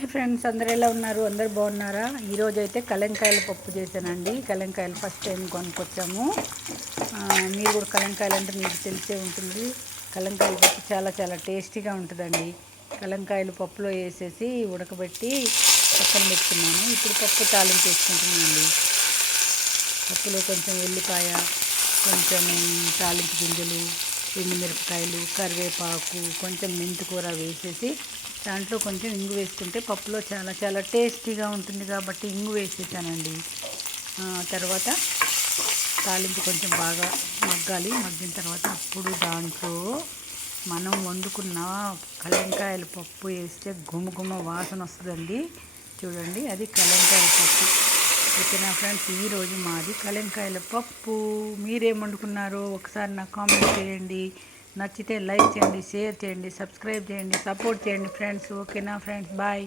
Hi friends అందరు ఎలా ఉన్నారు? అందరు బాగున్నారా? ఈరోజు అయితే కలంకాయల పప్పు చేశానండి. కలంకాయలు ఫస్ట్ టైం కొనుక్కొచ్చాము. మీరు కూడా కలంకాయలు అంటే మీకు తెలిసే ఉంటుంది. కలంకాయల పప్పు చాలా చాలా టేస్టీగా ఉంటుందండి. కలంకాయలు పప్పులో వేసేసి ఉడకబెట్టి పక్కన పెట్టుకున్నాను. ఇప్పుడు పప్పు తాలింపు వేసుకుంటున్నానండి. పప్పులో కొంచెం ఎల్లిపాయ కొంచెం తాలింపు గింజలు ఎండుమిరపకాయలు కరివేపాకు కొంచెం మెంతికూర వేసేసి దాంట్లో కొంచెం ఇంగు వేసుకుంటే పప్పులో చాలా చాలా టేస్టీగా ఉంటుంది కాబట్టి ఇంగు వేసేసానండి. తర్వాత తాలింపు కొంచెం బాగా మగ్గాలి. మగ్గిన తర్వాత అప్పుడు దాంట్లో మనం వండుకున్న కలంకాయల పప్పు వేస్తే గుమగుమ వాసన వస్తుందండి. చూడండి అది కలంకాయల పప్పు. ఓకేనా ఫ్రెండ్స్? ఈరోజు మాది కలంకాయల పప్పు. మీరేం వండుకున్నారో ఒకసారి నాకు కామెంట్ చేయండి. నచ్చితే లైక్ చేయండి షేర్ చేయండి సబ్స్క్రైబ్ చేయండి సపోర్ట్ చేయండి ఫ్రెండ్స్. ఓకేనా ఫ్రెండ్స్? బాయ్.